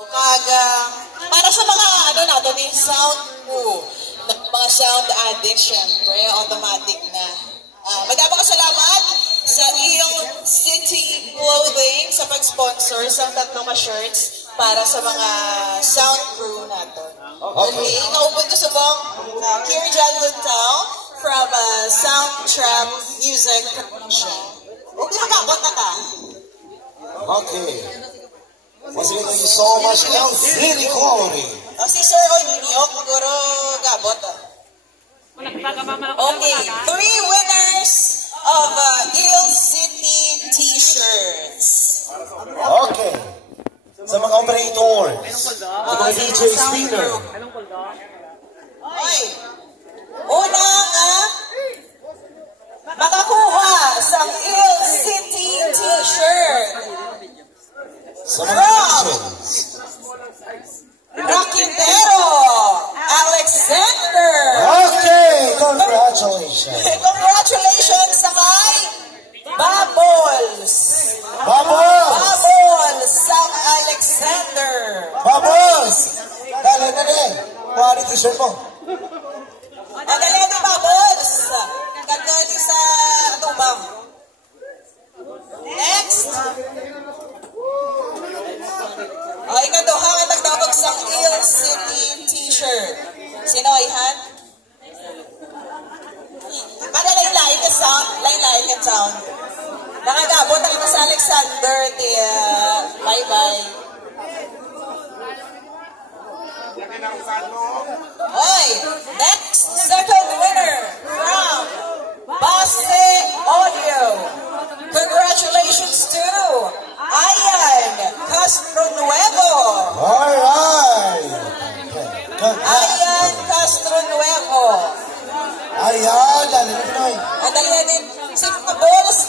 Kaga, para sa mga ano natin, yung sound po, mga sound addict, syempre, automatic na. Magdamang salamat sa iyong City Clothing sa pag-sponsor sa tatlong shirts para sa mga sound crew natin. Okay, naupod ko sa bang Kirjan Town from Soundtrap Music Production. Okay, nakabot na ka? Okay. Once again, thank you so much, Really quality. Si Sir Onyok, guro gabot. Okay, 3 winners of Il City T-shirts. Okay. Sa mga operators, sa mga DJ speaker. Oy, unang makakuha sa Il City T-shirt. Sa mga DJs. Rakitero Alexander. Okay, congratulations. Congratulations sa kay Bubbles. Bubbles! Bubbles sa Alexander. Bubbles! Dali. Kuha t-shirt mo. Dali ni Bubbles. Ganda ni sa atubang. Next. Ay, kaduha nga nagdabag sa Il City T-shirt. Sino, Ihan? Para lain-lain ka sound. Lain-lain ka sound. Nakagabot ang sa Alexander. Bye-bye. Oy, next, second winner from Base Audio. Congratulations to Ayan Castronuevo. Alright. Ayan Castronuevo. Ayan, dali. Dali din si Bubbles